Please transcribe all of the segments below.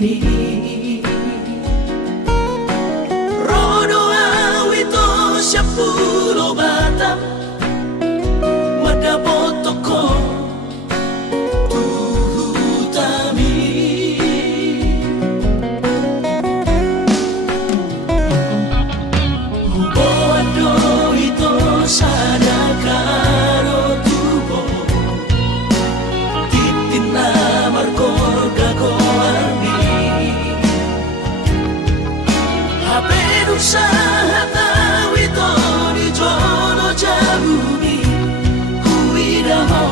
ini Rodo awito siya pulo batam Madabotoko tuhutami Huboado ito sana karo tubo Titina markor gagoarni Haberu sa hataw ito ni Jolo Jabuni Huiraho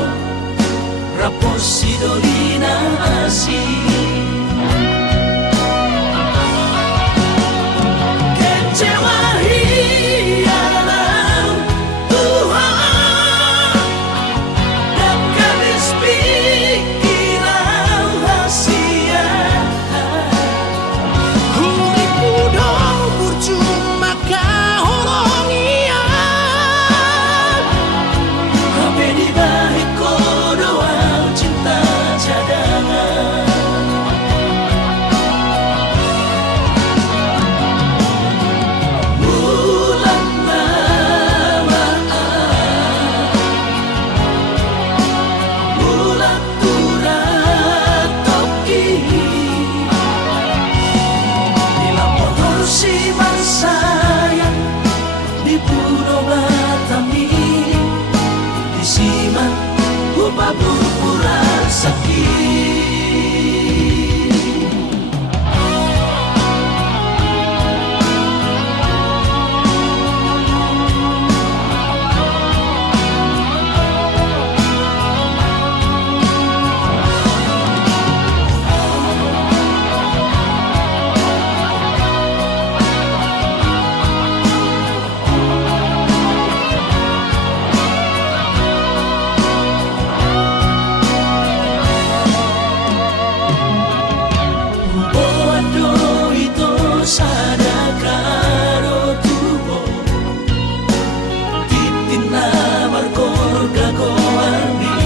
Rapos si Dolina Asi Kecewahi alam Tuhan Dan kamis pikiran hasia Hurik muda percuma kahoronian Habe di balik kodoan cinta cadangan Bulan lamaan Bulan turat toki Bila motor si mansayang Di Pulau Batami Di Siman Upah purpuran sakit Bodo ito sana karo tubo Titina markor gagoarni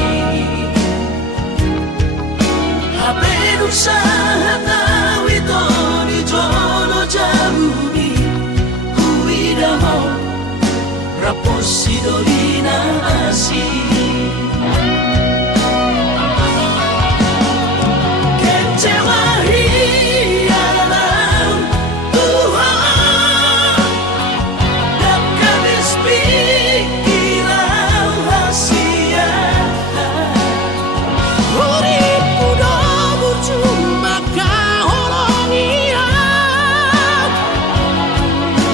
Haberu sa hataw ito ni Jolo Jabuni Huiraho Rapos si Dolina Asi Kecewahi alam Tuhan Dan kamis pikiran hasia Urip muda percuma kahoronian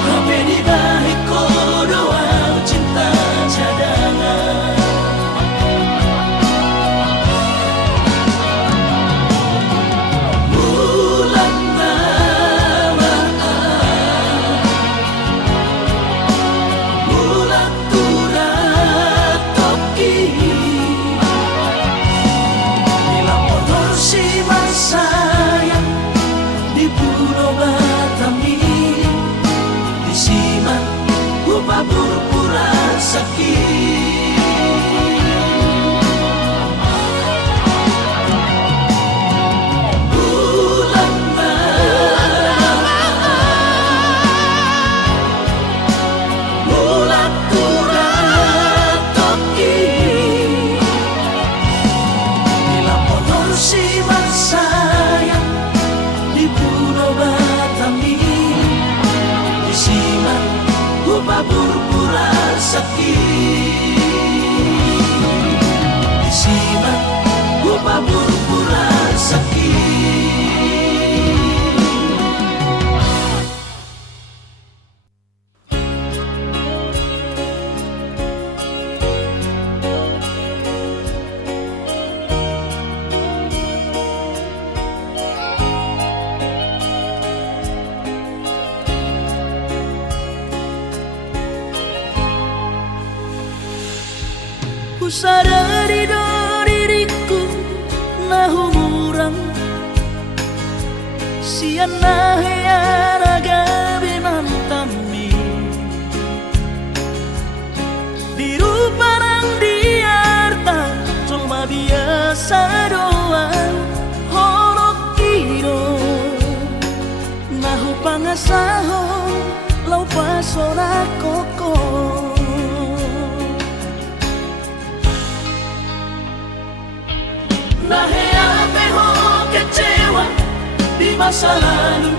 Habe di balik kodoan cinta cadangan Bulan lamaan Bulan turat toki Bila motor si mansayang Di Pulau Batami Di Siman Upah purpuran sakit Bulan lamaan Bulan turat toki Bila motor si mansayang Di Pulau Batami Di Siman Upah purpuran sakit Di Siman Upah purpuran sakit Ku sadari do diriku nah umurang siana hiaraga binantami diruparang diarta cuma biasa doang horok kiro sahong lau pasora koko. Nahe ho kecewa di masa lalu,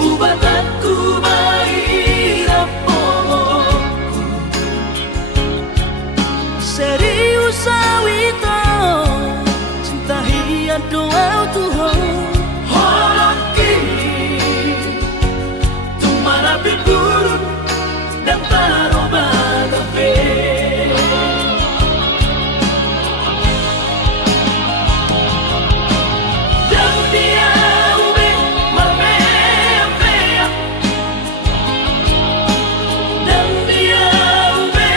ubat aku mahirap pomoku. Serius awito cinta hiat doa Tuhan. Hoki tumara biburun dan taroba gabe. Dan dia ube marmea. Dan dia ube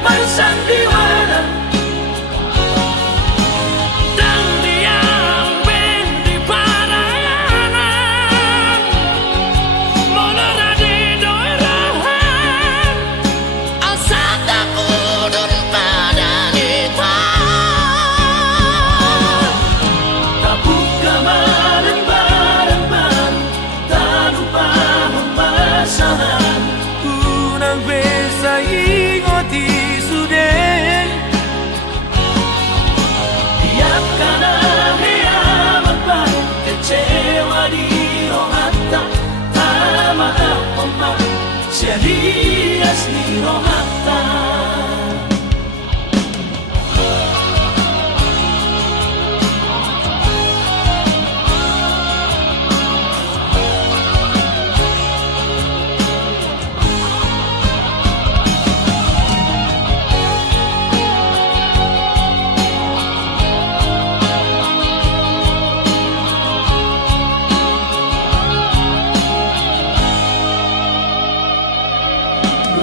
marsandiwara. Dan dia ube di parayangan. Molara di doirahan. Asal tak kudun pada kita. Kabuka malam-malam, tak lupa pembasahan. Kunang besa ingoti sudah. Tiap kana heamat baik kecewa di rohata. Tak maaf omak serius di rohata.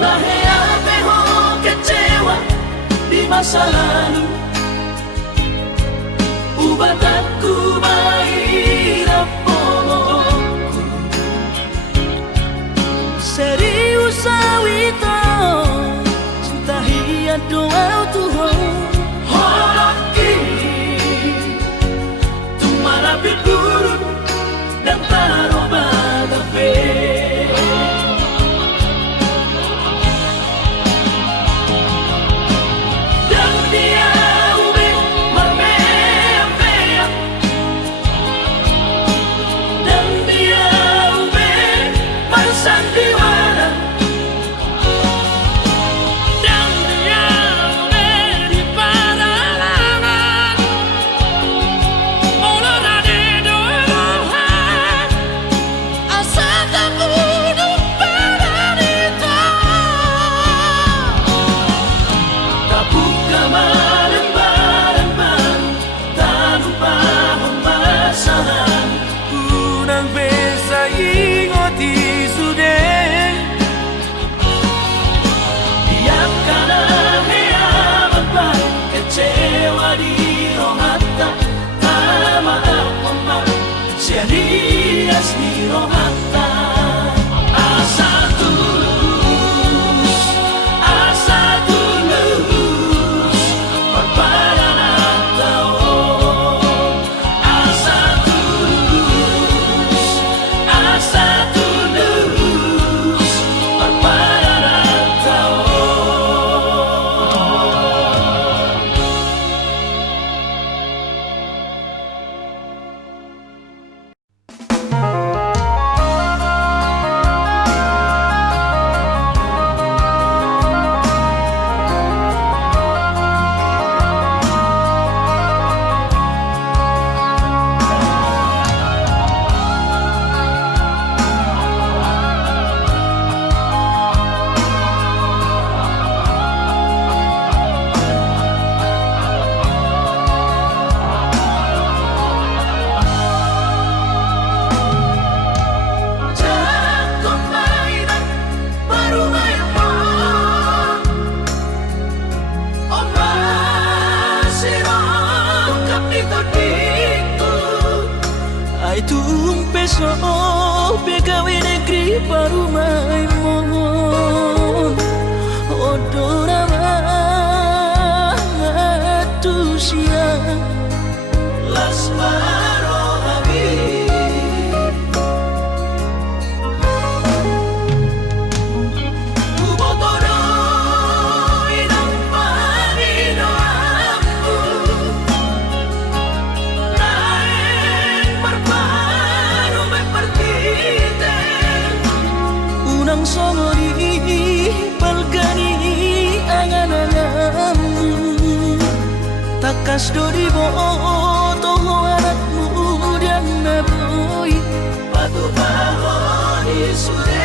Nahe ho kecewa di masa lalu, ubat aku mahirap pomoku. Serius awito cinta hiat doa Tuhan. Hoki tumara biburun dan taroba gabe. Dan dia ube marmea. Dan dia ube marsandiwara. Dan dia ube di paralangan. Molara di doirahan. Asal tak kudun pada kita. Kabuka malam-malam, tak lupa pembasahan. Kunang besa ingoti sudah. Tiap kana heamat baik kecewa di rohata. Tak maaf omak serius di rohata. Asa tulus Parparan tao. Asa tulus Parparan tao. besok begawe negeri parumai mohon odorama tusia las maro habib takas dori boto anak muda naboi patu bahoni sude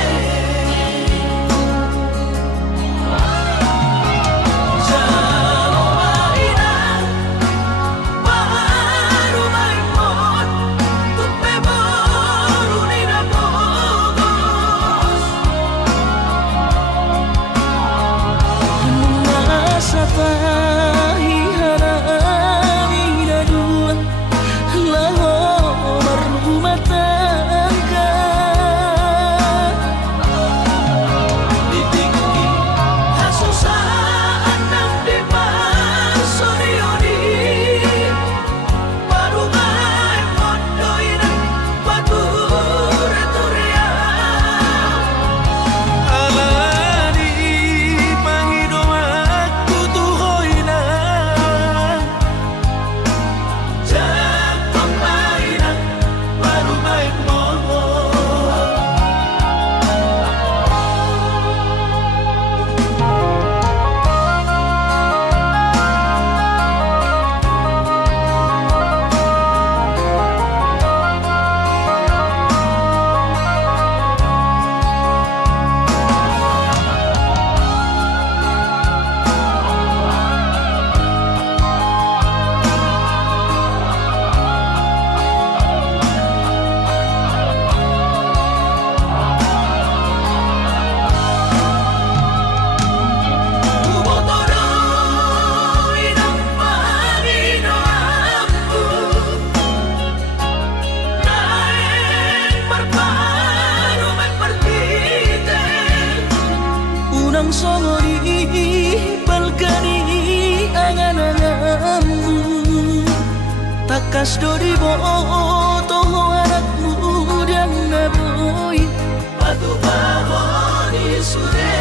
Unang somori balkani angan-anganmu takas dori boto anak muda naboi patu bahoni sude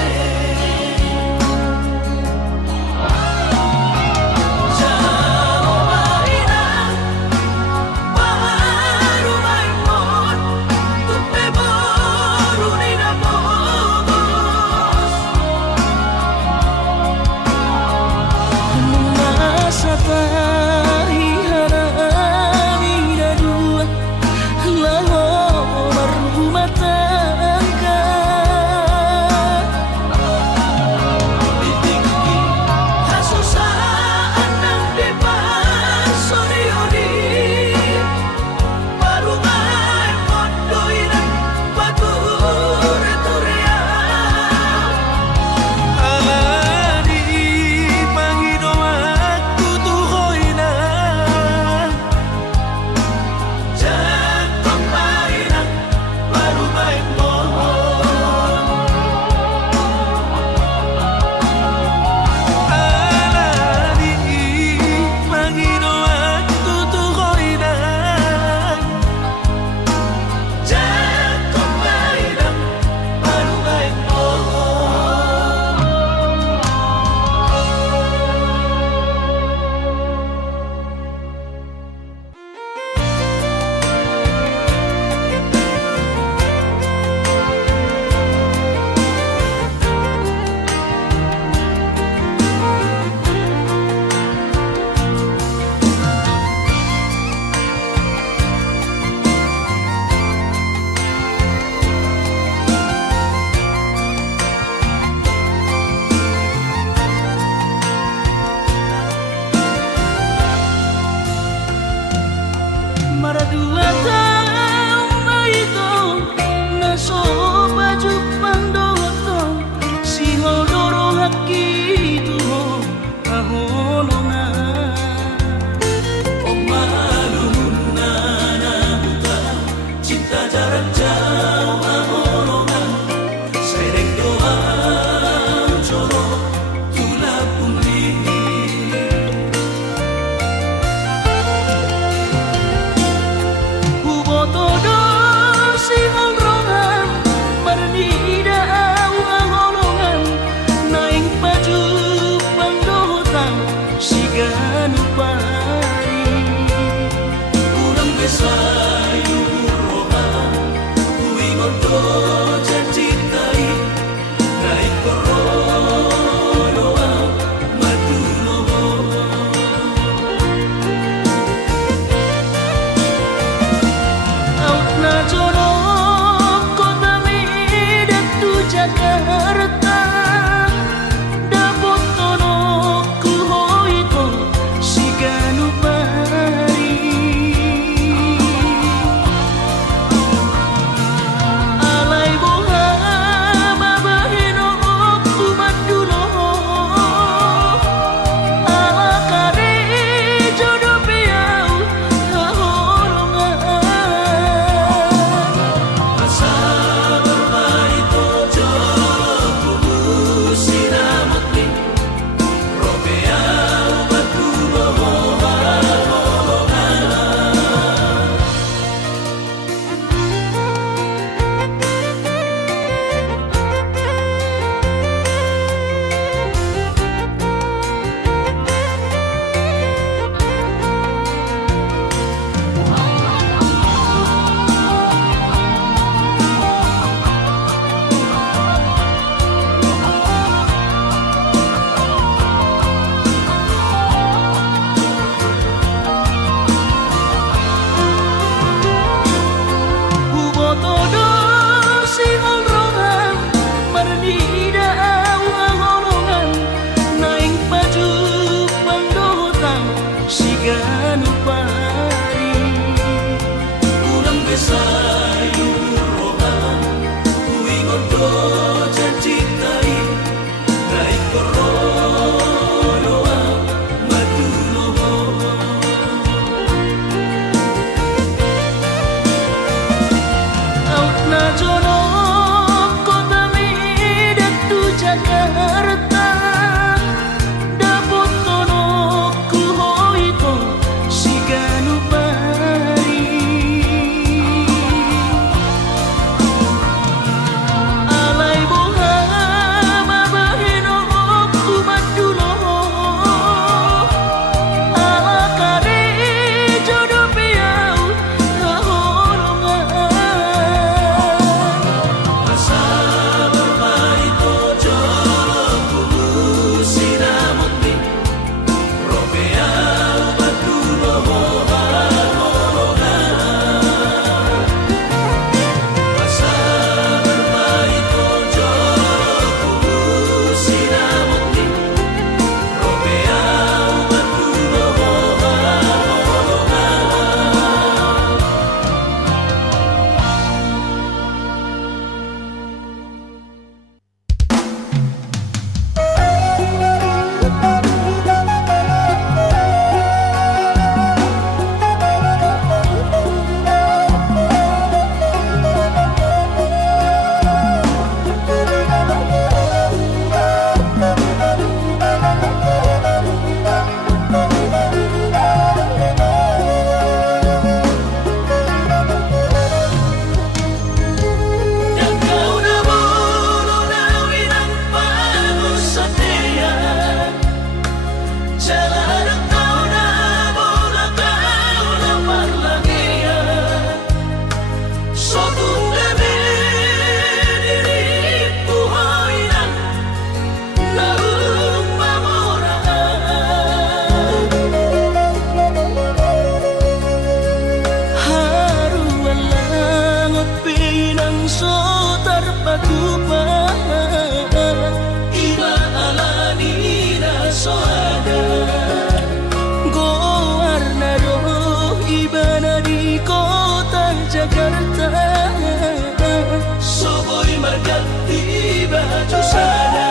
so terpatupa Iba alani na soada Gowarna do iba na di kota Jakarta Soboy margati baju sana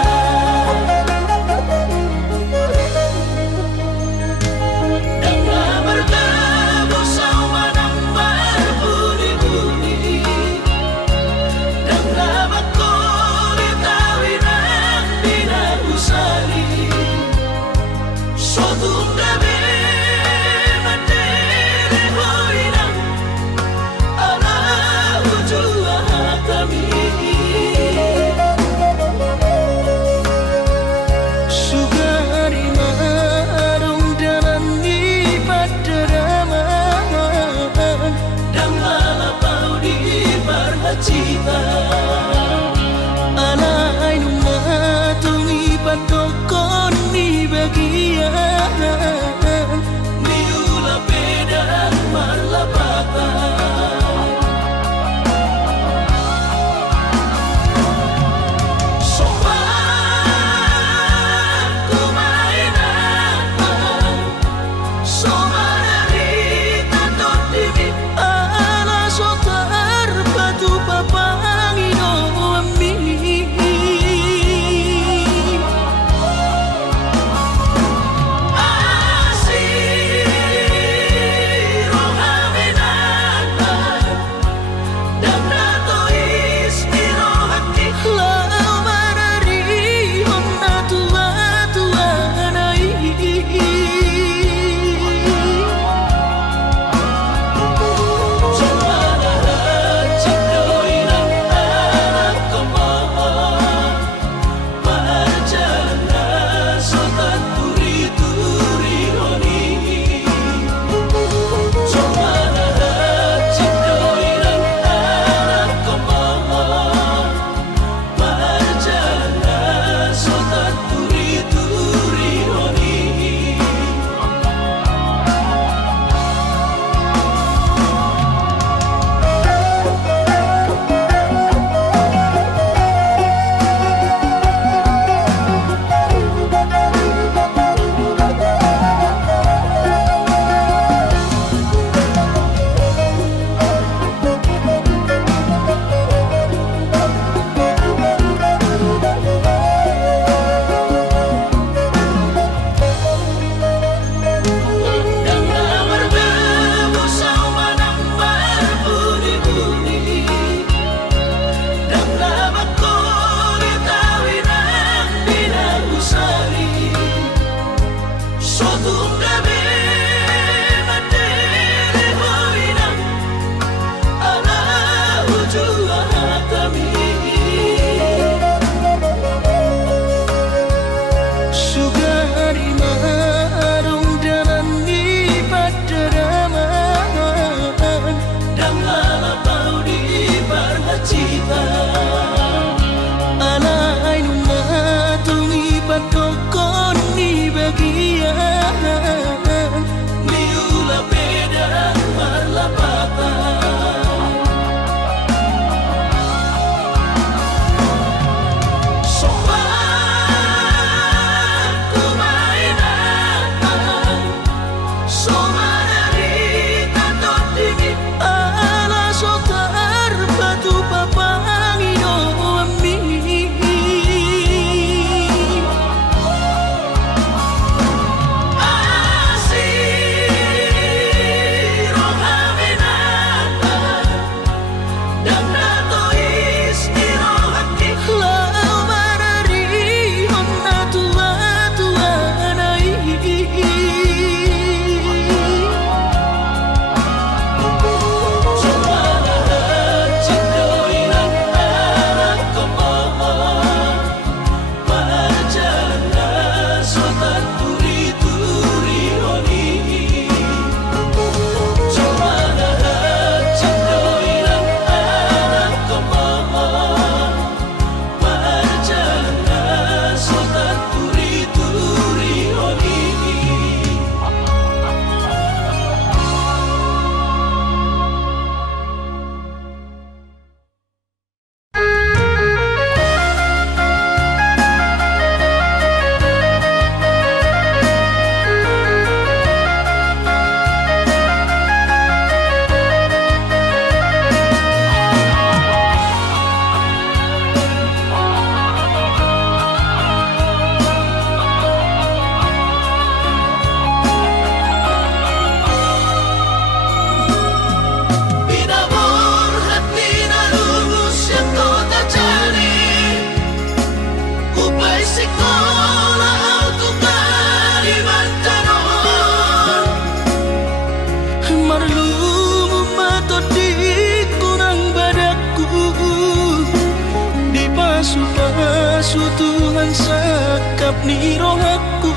su Tuhan sakap ni rohaku.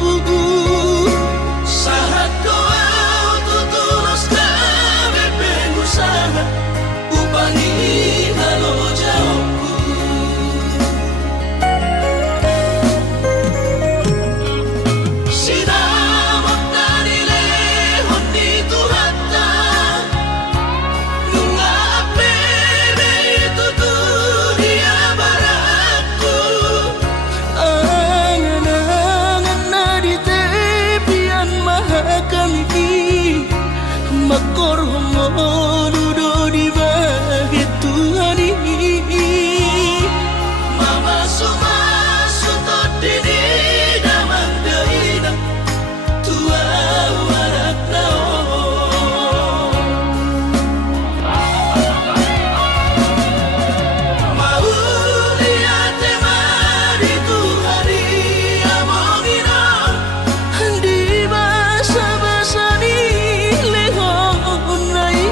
Sahat doa tutulus kami pengusaha upangi halo jauhku. Sinamak na nilehon ni Tuhata nunga apebe tutulia baraku. Angan-angan na di tepian mahakami makor homonudo di bahit Tuhan ini. Mama suma sutot dini damang deina tua warak nao. Mau lihat mari Tuhari amongina di basa-basa ni lehon nai.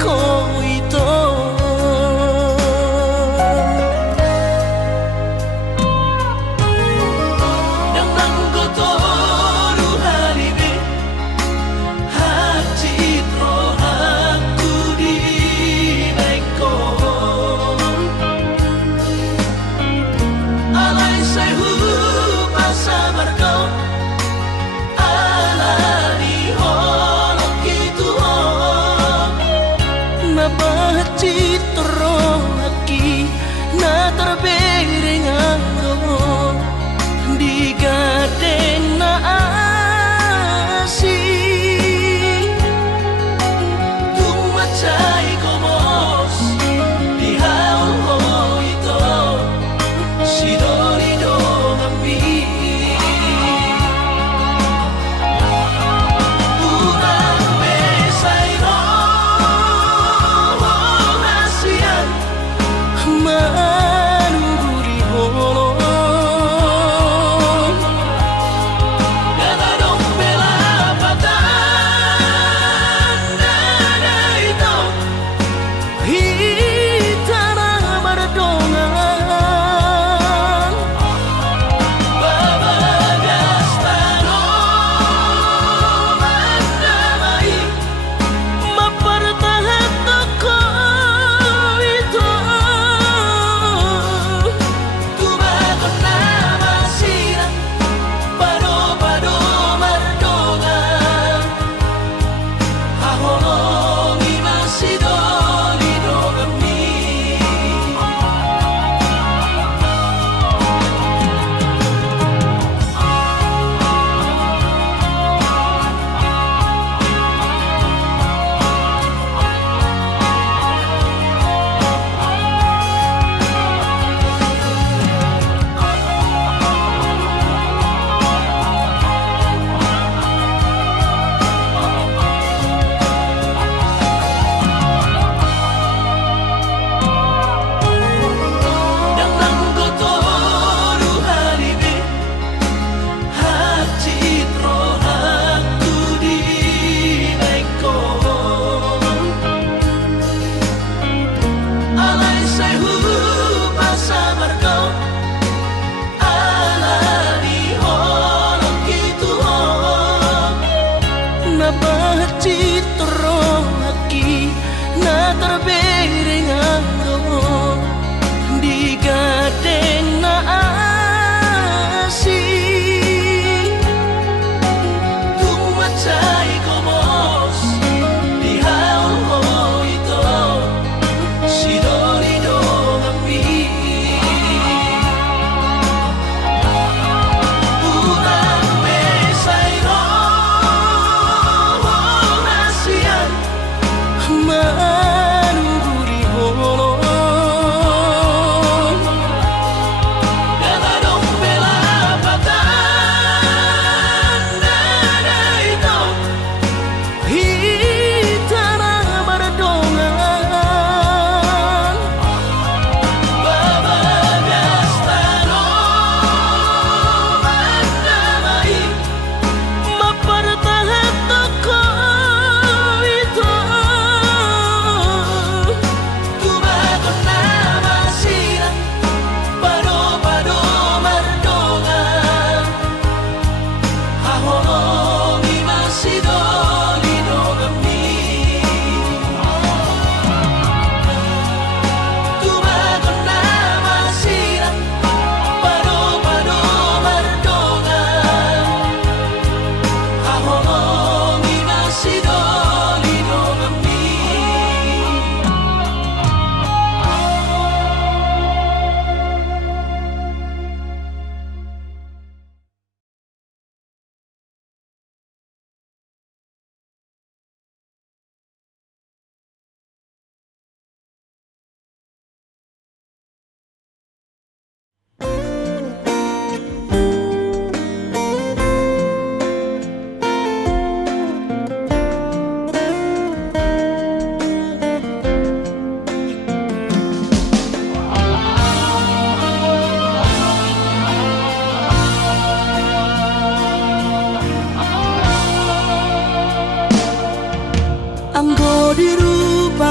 ko ito. Nang manggotoru halibin hatid ro aku di baiko. Alay sayu pasabar ko alani holok itu.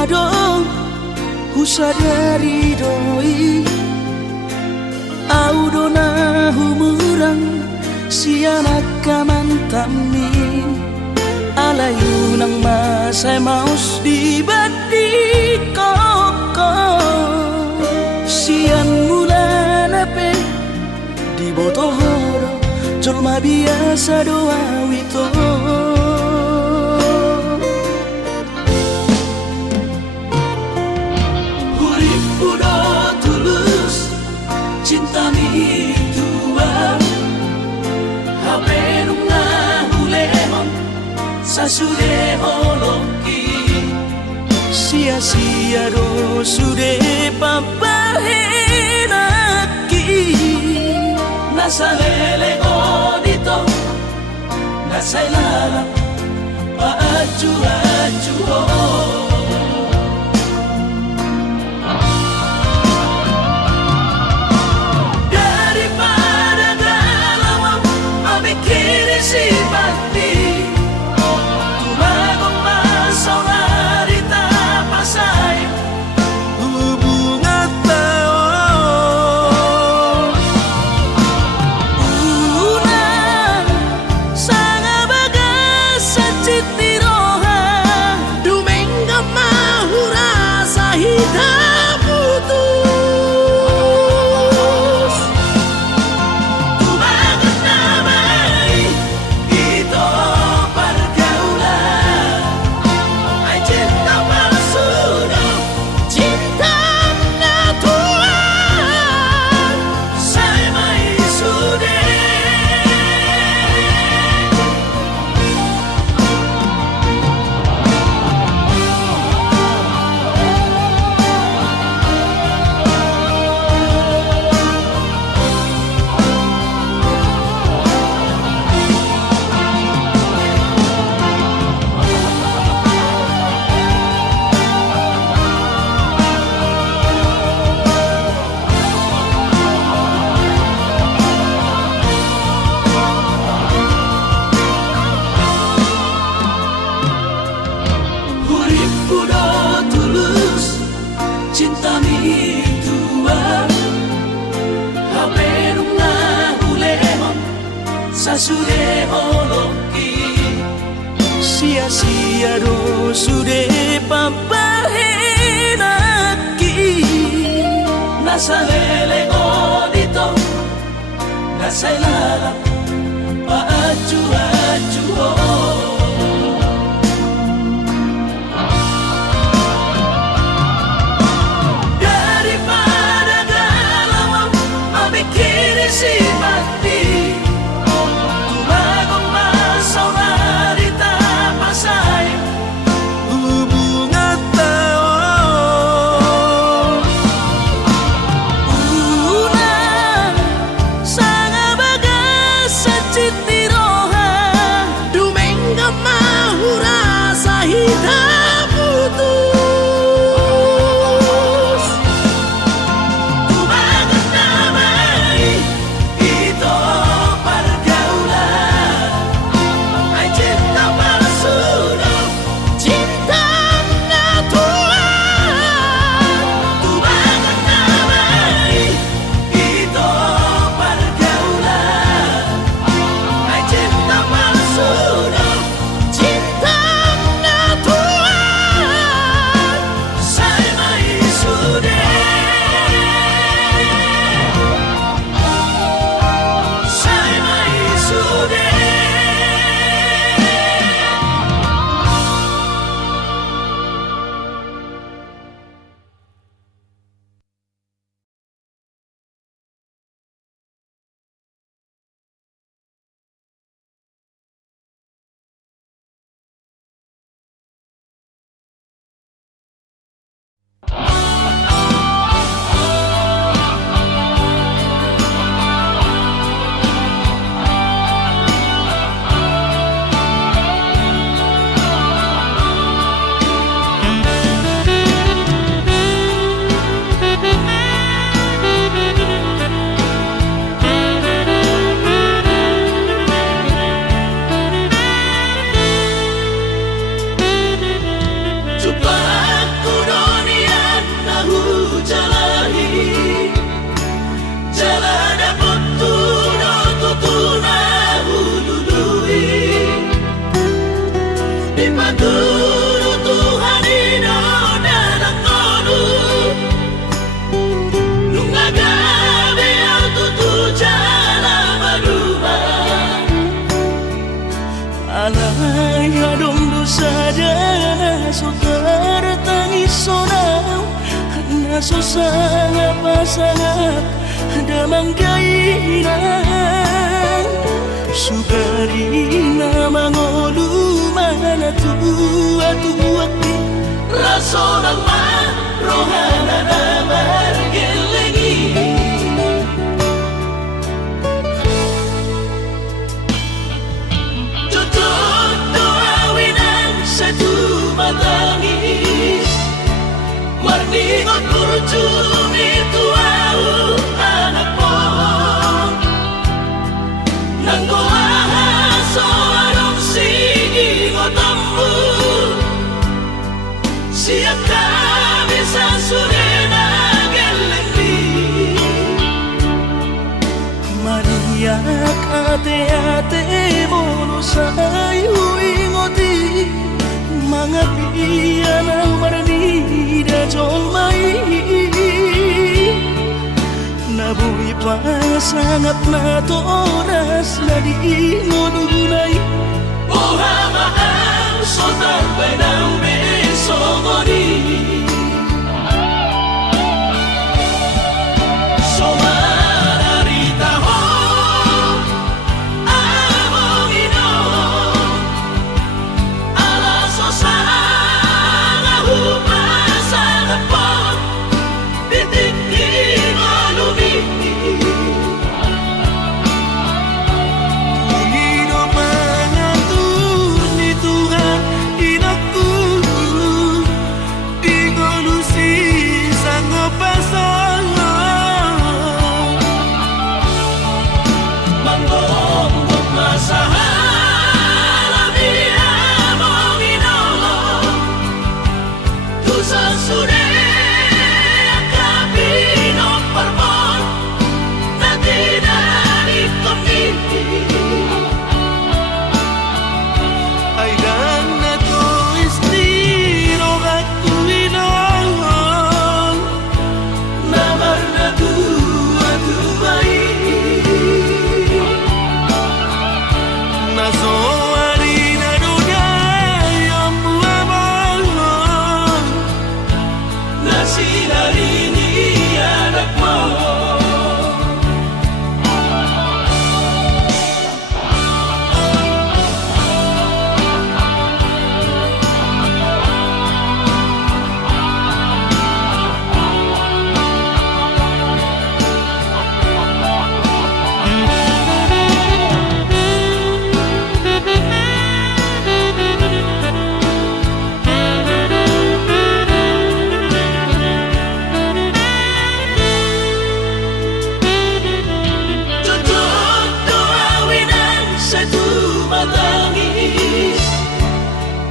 Padong husadari doi Audona humurang sianak kamantami Alayu nang masay maus di badi koko Sian mula nape di botohoro Jolma biasa doa wito Hurip udo tulus cinta mi tua Hape nunga hulemon sasude holoki Sia-sia do sude papahenaki Nasa lele godito Nasa ilalang paaju-aju Daripada galau memikiri si mati Tumagong masaulari tapasay hubungan tao Unang sanga bagas sa citi roha Dumengga mahura sa hitam putus Tumagat na may ito pergaulan Ay cinta palsu cinta natural Saya may sude Hurip udo tulus cinta mi tua Hape nunga hulemon sasude holoki Sia-sia do sude papahenaki Nasa lele godito Nasa ilalang paaju-aju Daripada galau memikiri si mati Tumagong masaulari tapasay hubungan tao Unang sanga bagas sosanga pasangat damang kainan sugarina mangolu mana tua-tua raso ng rohana na margelengi tutup doawinan sa tumatangis marningot kurjumi tuau anak mo nang goahaso anong singingot ammu siya kami sa surena gelengli maniyak ate-ate mo sa'yo ingoti mga piyan ang maranida jolmay nabuhi pa sangat na to oras na di ngununay buhama ang sotarbay ng beso mo ni somararita ho among ino alaso sa nahupasan na po titik mo lumiti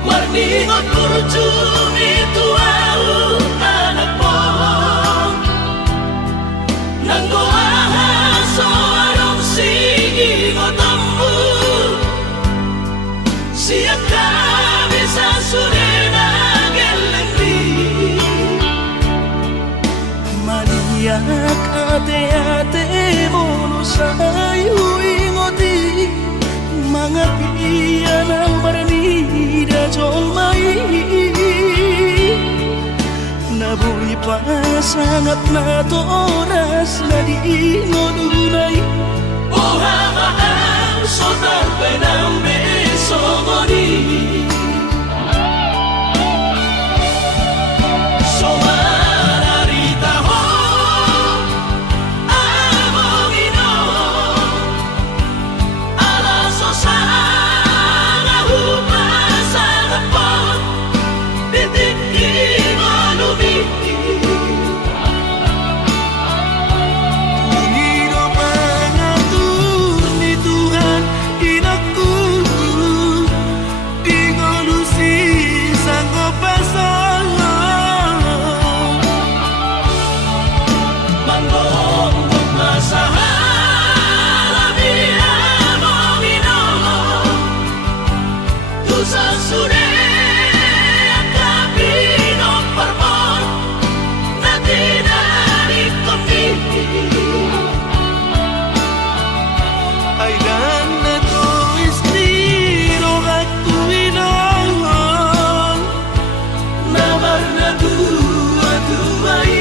marningot kurjumi tuau anak mo nang goahaso anong singingot ammu siya kami sa surena gelengli maniyak ate-ate mo sa'yo ingoti mga piyan ang maranida jolmay nabuhi pa sangat na to oras na di ngununay buhama ang sotarbay ng beso mo ni somararita ho among ino alaso sa nahupasan na po titik mo lumiti Panginoon pangatun ni Tuhan inaku di ngolusi sanggup pasang manggong masalah dia mo minolo tu sa sure kabino parmon na tinari komiti ay dan na to istiro at tuwinangon na marna tuwa-tuwai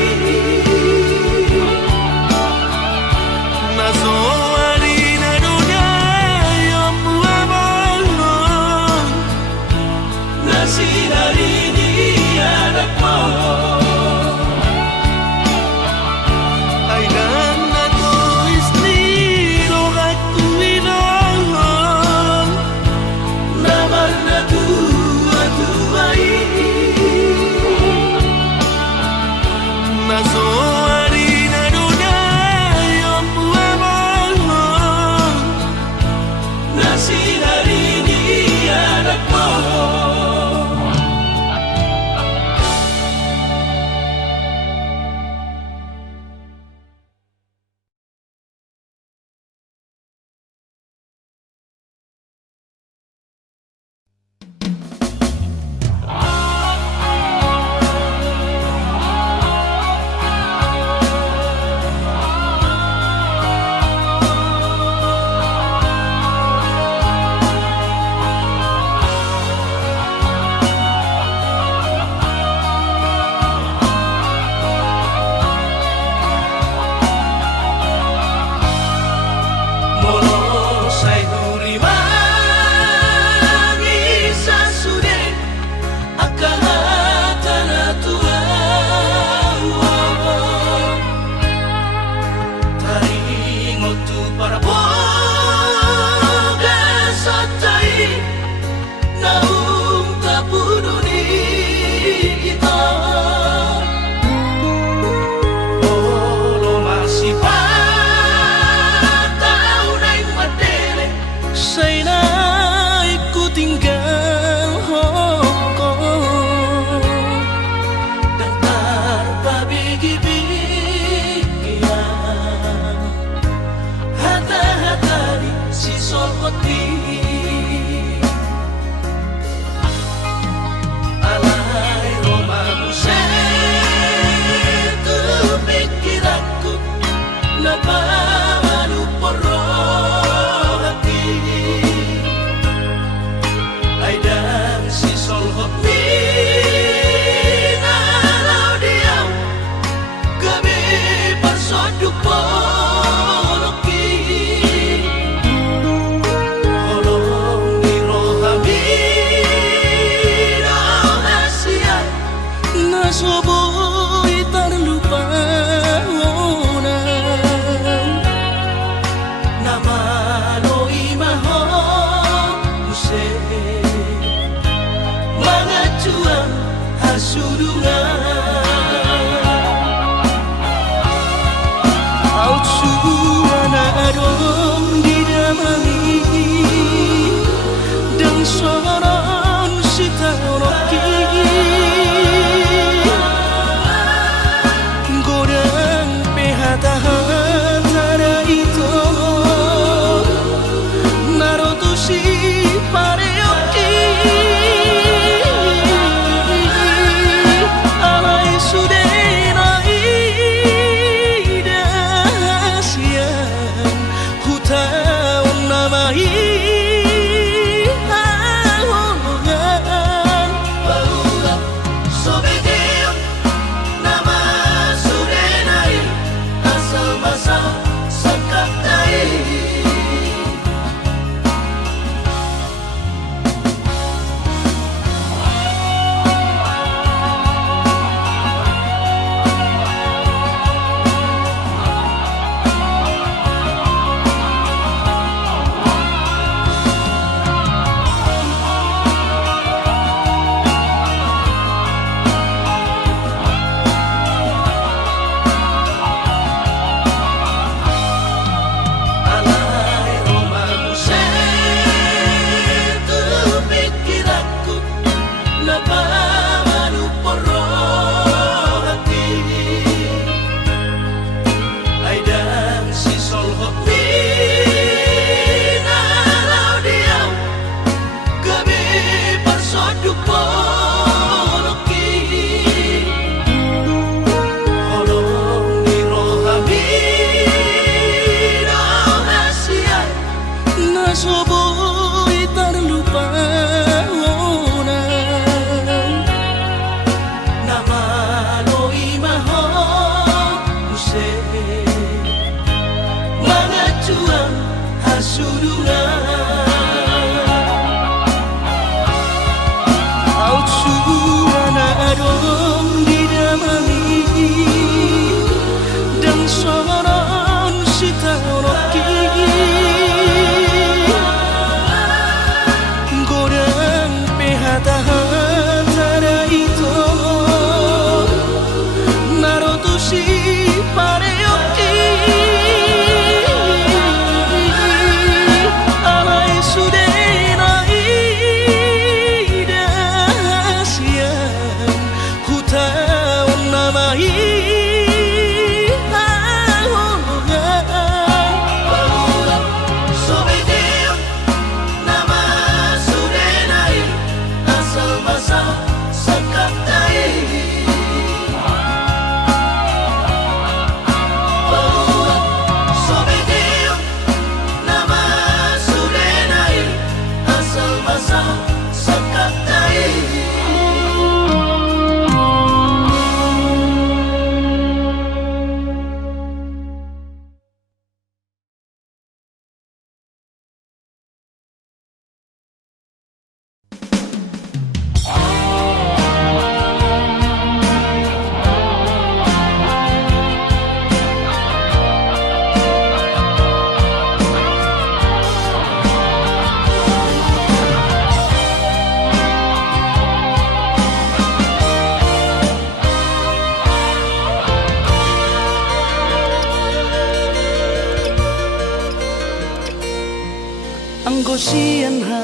Anggo sian ha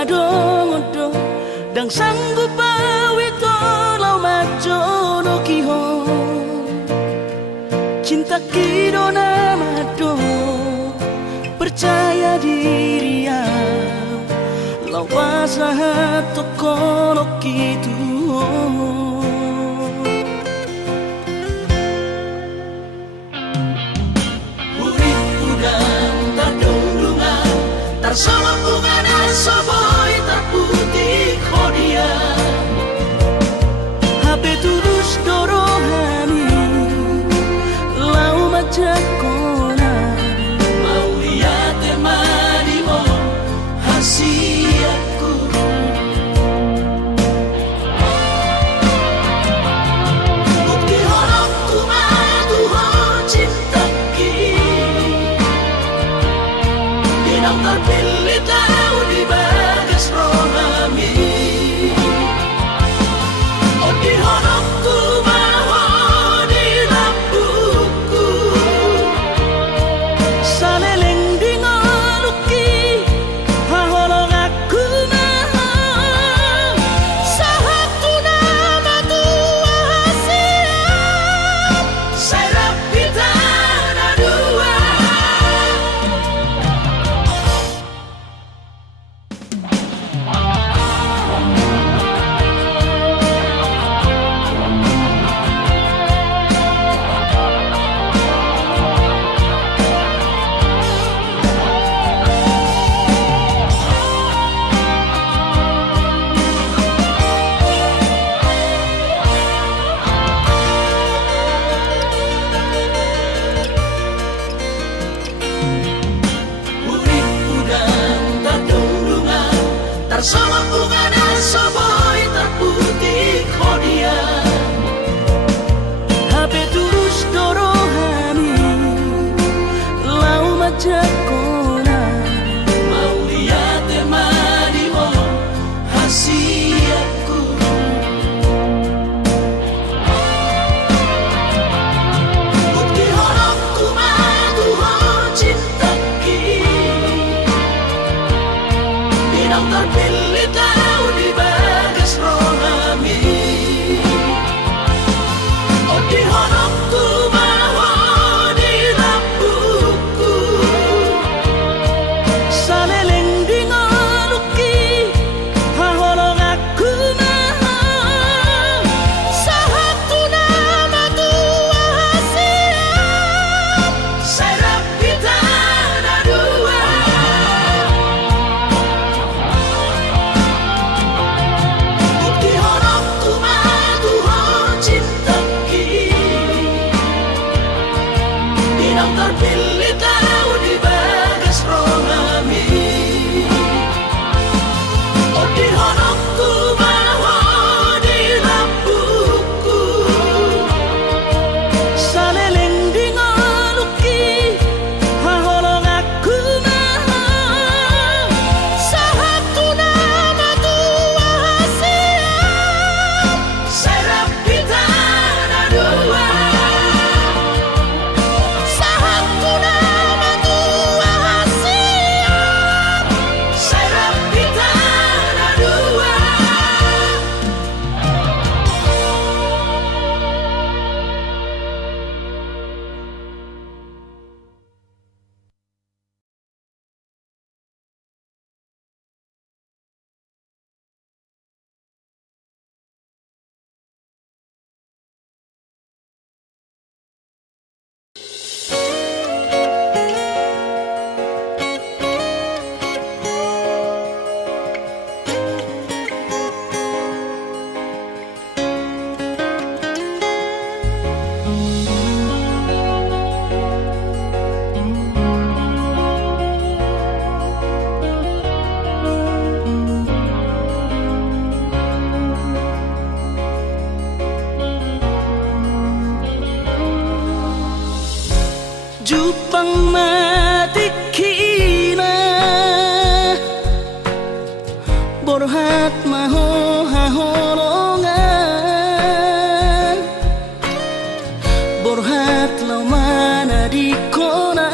adong odo dang sanggup bawi lau maco no kiho cinta kido namado percaya diri ya lau pasahat toko no kitu sama bunga dan soboy terputih kodia HP tulus dorohani lau macam kona mau lihat temani oh hasiaku pangmatikina borhat maho haholongan borhat lau mana di kona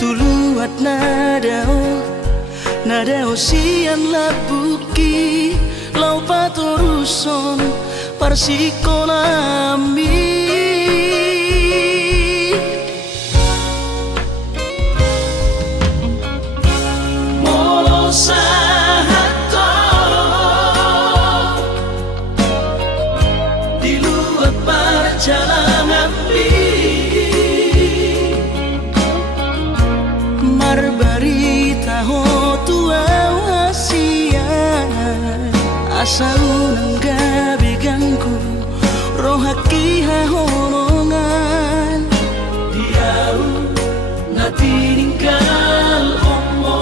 tuluat nadao sian labuki lau patoruson parsikonami molo sahato di luar perjalanan marbarita ho tua wasiat asal nanggabiganku rohaki hahonongan diau natininggal omo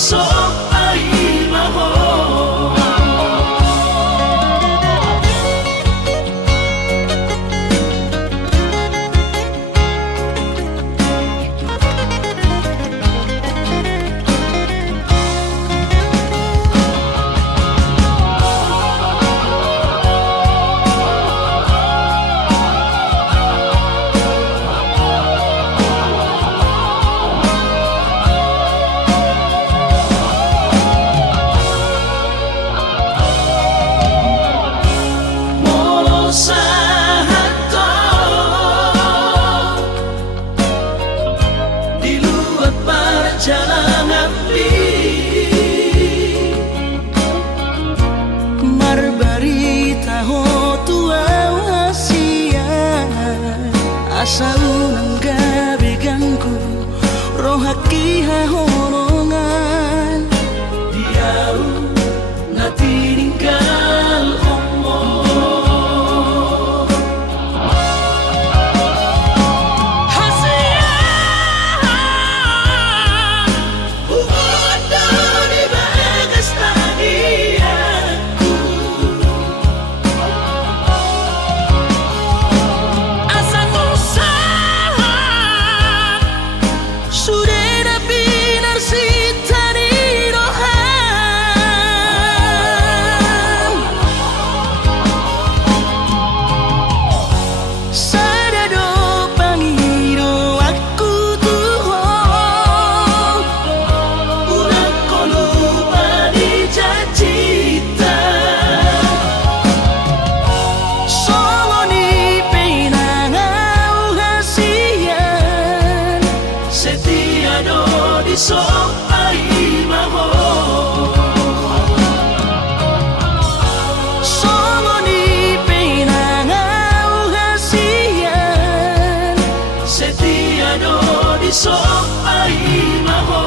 sok ai maho sahato di luar perjalanan marbarita ho tua wasiat asal nanggabiganku rohaki hahonongan diau natininggal omo sok ai maho songoni penangau hasian setia do di sok ai maho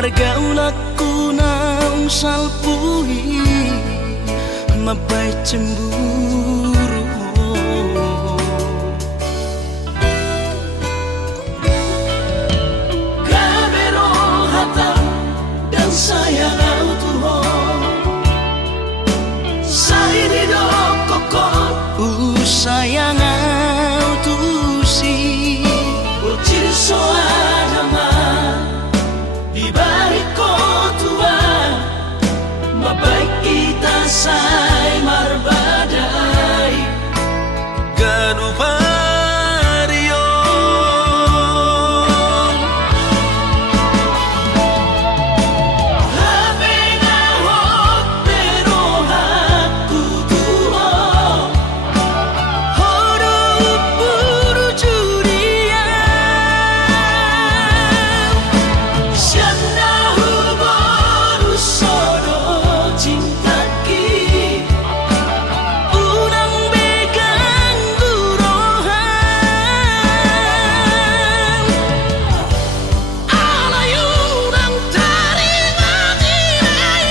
warga ulaku naung salpuhi mapai cemburu. Kabero hatam dan sayang Tuhan sairi do kokot sayang tusi ucil soanama di balik kotua mabaik kita say marbadai ganupario habena hot pero aku tuho horo puru curia sianda huboru sodo cintaki urang begang gurohan alayu urang taringa dirai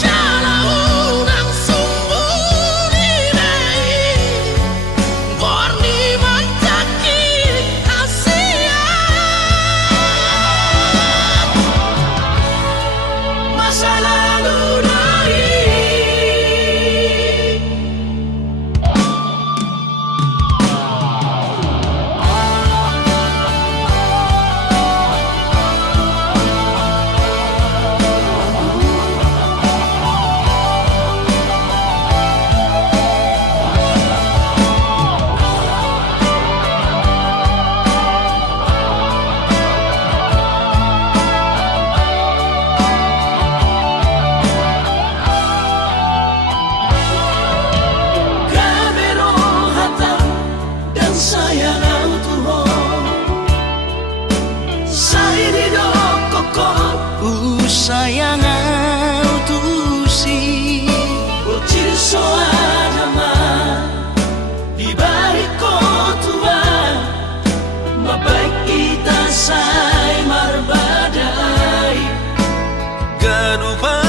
jala urang sumbu dirai borni mantaki asian masa lalu dari Kabero hatam dan sayang Tuhan sairi do kokot sayang tusi ucil soanama di balik kotua mabaik kita say marbadai ganupario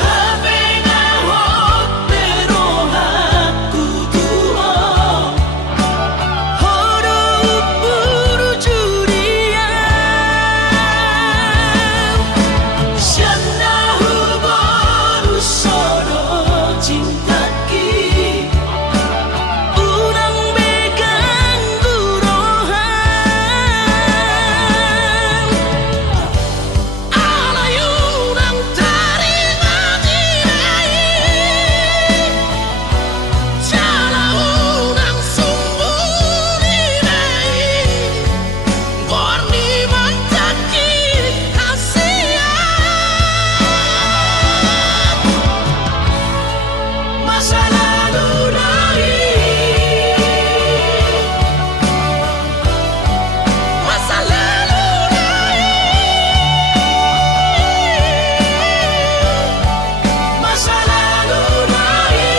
habena hot pero aku tuho horo puru curia sianda huboru sodo cintaki urang begang gurohan alayu urang taringa dirai jala urang sumbu dirai borni mantaki asian masa lalu dari masa lalu dari masa lalu dari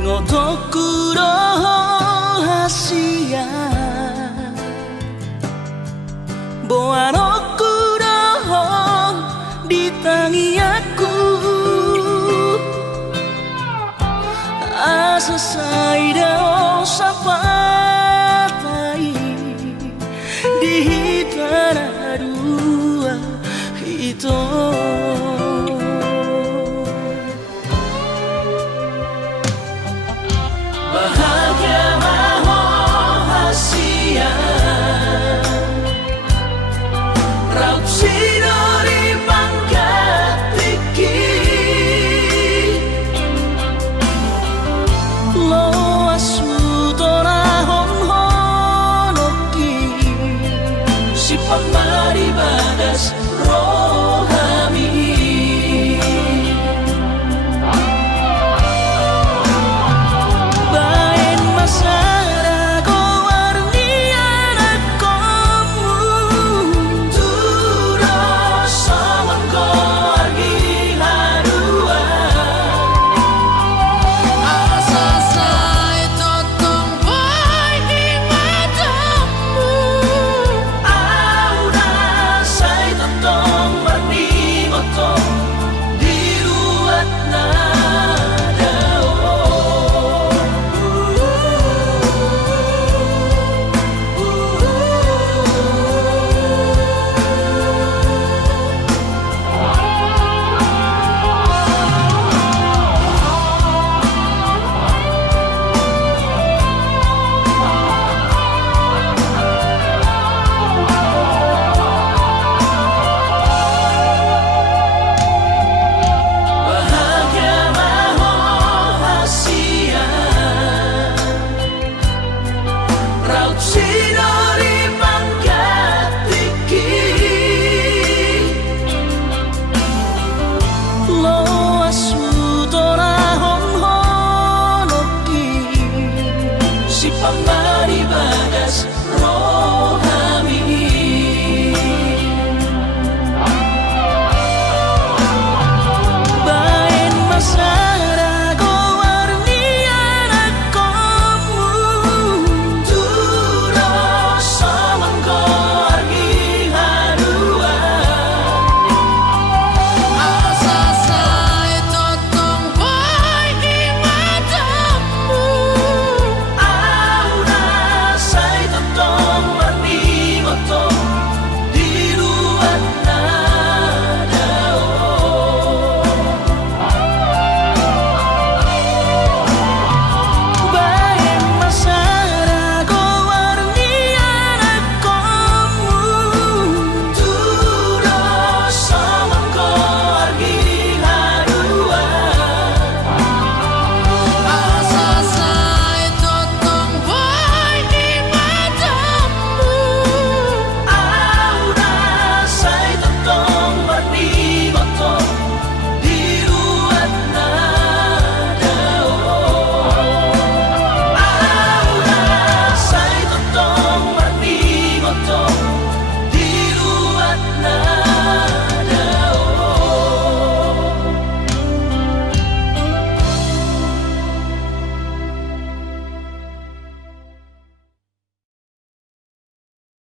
Ingotokuro hasia boarokuro ditangi aku asa saida sapatai di hitara dua hito